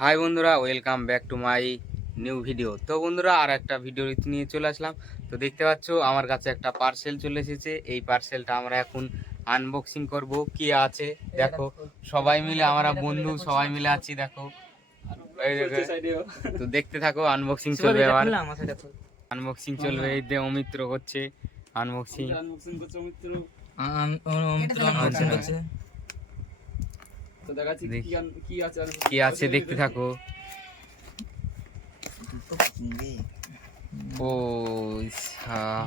High বন্ধুরা welcome back to my new video তো বন্ধুরা আর একটা ভিডিও নিয়ে চলে আসলাম। তো দেখতে পাচ্ছ আমার কাছে একটা পার্সেল চলে এসেছে। এই পার্সেলটা আমরা এখন আনবক্সিং করব। কি আছে? দেখো সবাই মিলে আমরা বন্ধু সবাই মিলে আছি দেখো। তো দেখতে থাকো আনবক্সিং চলবে আবার। আনবক্সিং চলবে এই যে অমিত্র করছে আনবক্সিং আচ্ছা। দেখি। কি আছে দেখতে থাকো। ও সা-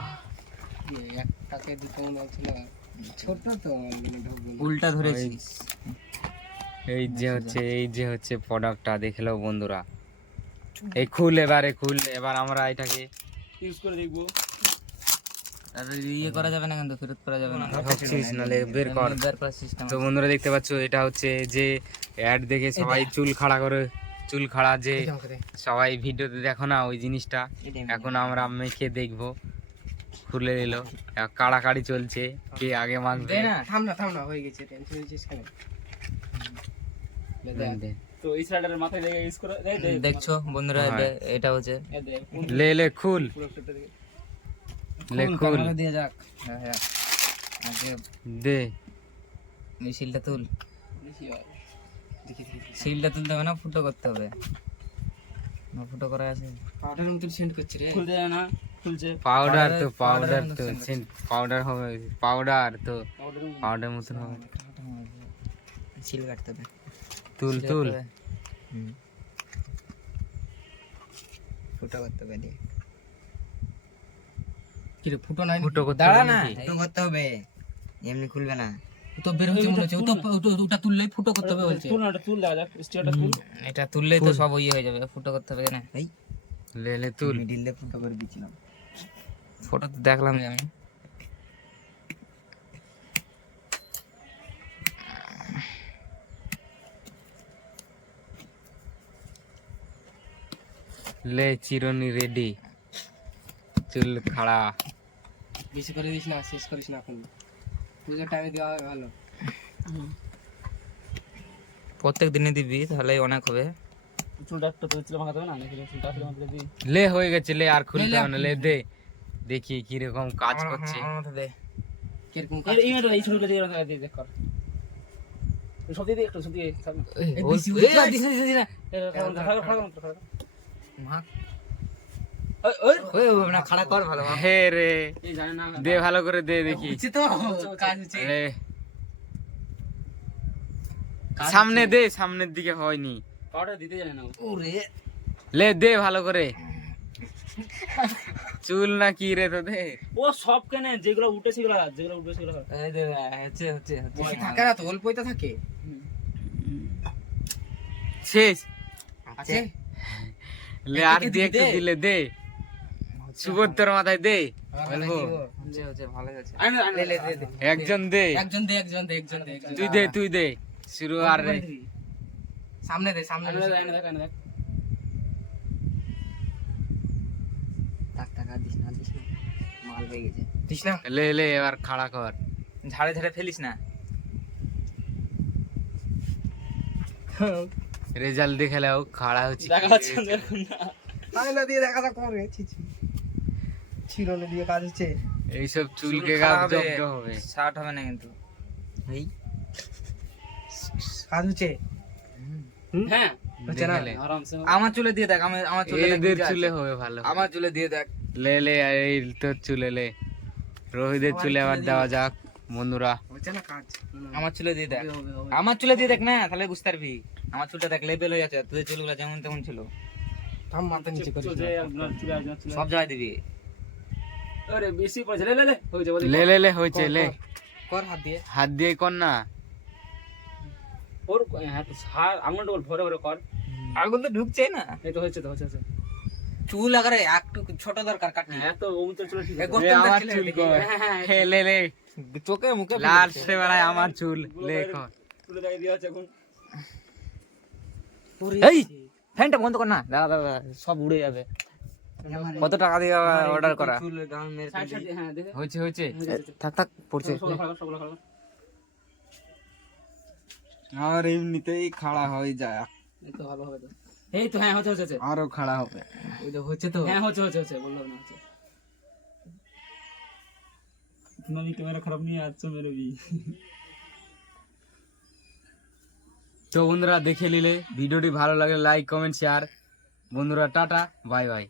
উল্টা ধরেছি। এই যে হচ্ছে এই যে হচ্ছে প্রোডাক্টটা দেখল বন্ধুরা। এই খুল এবারে খুল। এবার আমরা এটাকে ইউজ করে দেখব। ইয়ে করা যাবে না কিন্তু ফেরত করা যাবে না। ভাবছিস নালে বের কর। বের করার সিস্টেম তো বন্ধুরা দেখতে পাচ্ছ এটা হচ্ছে যে অ্যাড দেখে সবাই চুল খাড়া করে চুল খাড়া যে সবাই ভিডিওতে দেখো না ওই জিনিসটা। এখন আমরা মেখে দেখব খুলে দিল। কাড়াকাড়ি চলছে কে আগে মাখবে? না থাম না থাম না হয়ে গেছে টেনশন হয়েছিস কেন তো এই সাইডের মাথায় লেগে ইউজ করে। দে দে। দেখছ বন্ধুরা হ্যাঁ। এটা হচ্ছে। লে লে খুল। দিয়ে যাক। হ্যাঁ হ্যাঁ। আগে দে। এই শিলটা তুল। দেখি আর। দেখি দেখি শিলটা তুলতে হবে না ফুটো করতে হবে। না ফুটো করা আছে? পাউডার মতো সেন্ড করছে রে। খুলতে না খুলছে। পাউডার তো পাউডার তো মতন পাউডার হবে পাউডার তো। পাউডার পাউডার মতন হবে। শিল কাটতে হবে। তুল তুল। হুম। ফুটো করতে হবে দিয়ে। কি রে ফুটো নাই ফুটো করতে দাঁড়া না। ফুটো করতে হবে এমনি খুলবে না। তো বের হচ্ছে মনে হচ্ছে। তো ওটা তুললেই ফুটো করতে হবে বলছে। তুল না ওটা তুল স্টিয়ারটা তুল। এটা তুললেই তো সব ইয়ে হয়ে যাবে ফুটো করতে হবে না এই লে লে তুল। মিডিল দিয়ে ফুটো করে দিচ্ছিলাম ফটো তো দেখলাম যে আমি। লে চিরনি রেডি চুল খাড়া। বেশি করে দিস না শেষ করিস না এখন পুজোর টাইমে দেওয়া হবে ভালো প্রত্যেক দিনে দিবি তাহলে অনেক হবে চুলটা একটু তো ছিল ভাঙাতে হবে না নাকি চুলটা আসলে মাত্র দিই লে হয়ে গেছে লে আর খুলতে হবে না লে দে দেখি কীরকম কাজ করছে কীরকম কাজ এই এই চুলটা দিয়ে রাখা দিয়ে দেখ কর সব দিয়ে দে একটু সব দিয়ে ভালো হে রে। দে ভালো করে দে দেখি। সামনে দে সামনের দিকে হয়নি। লে দে ভালো করে। চুল না কি রে তো দে ও সব কেনে যেগুলো উঠে সেগুলো যেগুলো উঠে সেগুলো হচ্ছে থাকে না তো অল্পই তো থাকে শেষ। আছে। লে আর দিয়ে দিলে দে। সুগন্ধর মাথায় দে। একজন দে। একজন দে একজন দে একজন দে তুই দে তুই দে। শুরু আর রে। সামনে দে সামনে দে আনে দেখ আনে দেখ। টাক টাকা দিস না দিস না। মাল হয়ে গেছে। দিস না? লে লে এবার খাড়া কর। ঝাড়ে ঝাড়ে ফেলিস না। রেজাল্ট দেখে লাও খাড়া হচ্ছে। দেখা যাচ্ছে না দেখুন না। আয়না দিয়ে দেখা যাক ছিছি ছিরনে দিয়ে কাজ হচ্ছে। এইসব চুলকে গাছ হবে। শার্ট হবে না কিন্তু। এই? কাজ হচ্ছে? হ্যাঁ। আমার চুলে দিয়ে দেখ আমার আমার চুলে এদের চুলে হবে ভালো। আমার চুলে দিয়ে দেখ। লে লে এই তোর চুলে লে। রোহিতের চুলে আবার দেওয়া যাক বন্ধুরা। আমার চুলে দিয়ে দেখ। আমার চুলে দিয়ে দেখ না তাহলে বুঝতে পারবি। আমার চুলটা দেখ লেবেল হয়ে যাচ্ছে তোদের চুলগুলো যেমন তেমন ছিল। থাম মাথা নিচে করিস সব জায়গায় দিবি আরে বেশি পড়ছে লে লে লে হয়ে যাবে লে লে লে হয়েছে লে। কর হাত দিয়ে। হাত দিয়ে কর না। ওর হ্যাঁ হাত আঙুলটা ভরে ভরে কর। আগুন তো ঢুকছে না। এই তো হচ্ছে তো হচ্ছে চুল আগারে একটু ছোট দরকার কাটনি হ্যাঁ তো ওমতে চলে ঠিক আছে আমার চুল কর। হ্যাঁ, হ্যাঁ, হে লে লে। চোখে মুখে লাস্টে বেলায় আমার চুল। লে কর। তুলে দেখাই দিয়ে আছে এখন। এই! ফ্যানটা বন্ধ কর না। দাদা দাদা সব উড়ে যাবে। কত টাকা দিয়ে অর্ডার করা? হয়েছে হয়েছে। থাক থাক পড়ছে। আর এমনিতেই খাড়া হয়ে যায়। তো ভালো হবে তো। এই তো হ্যাঁ হচ্ছে হচ্ছে আরও খাড়া হবে। ওই তো হচ্ছে তো। হ্যাঁ হচ্ছে হচ্ছে হচ্ছে বললাম না হচ্ছে तुम्हारी कैमरा खराब नहीं है आज से তো বন্ধুরা দেখে নিলে ভিডিওটি ভালো লাগলে লাইক কমেন্ট শেয়ার বন্ধুরা টাটা বাই বাই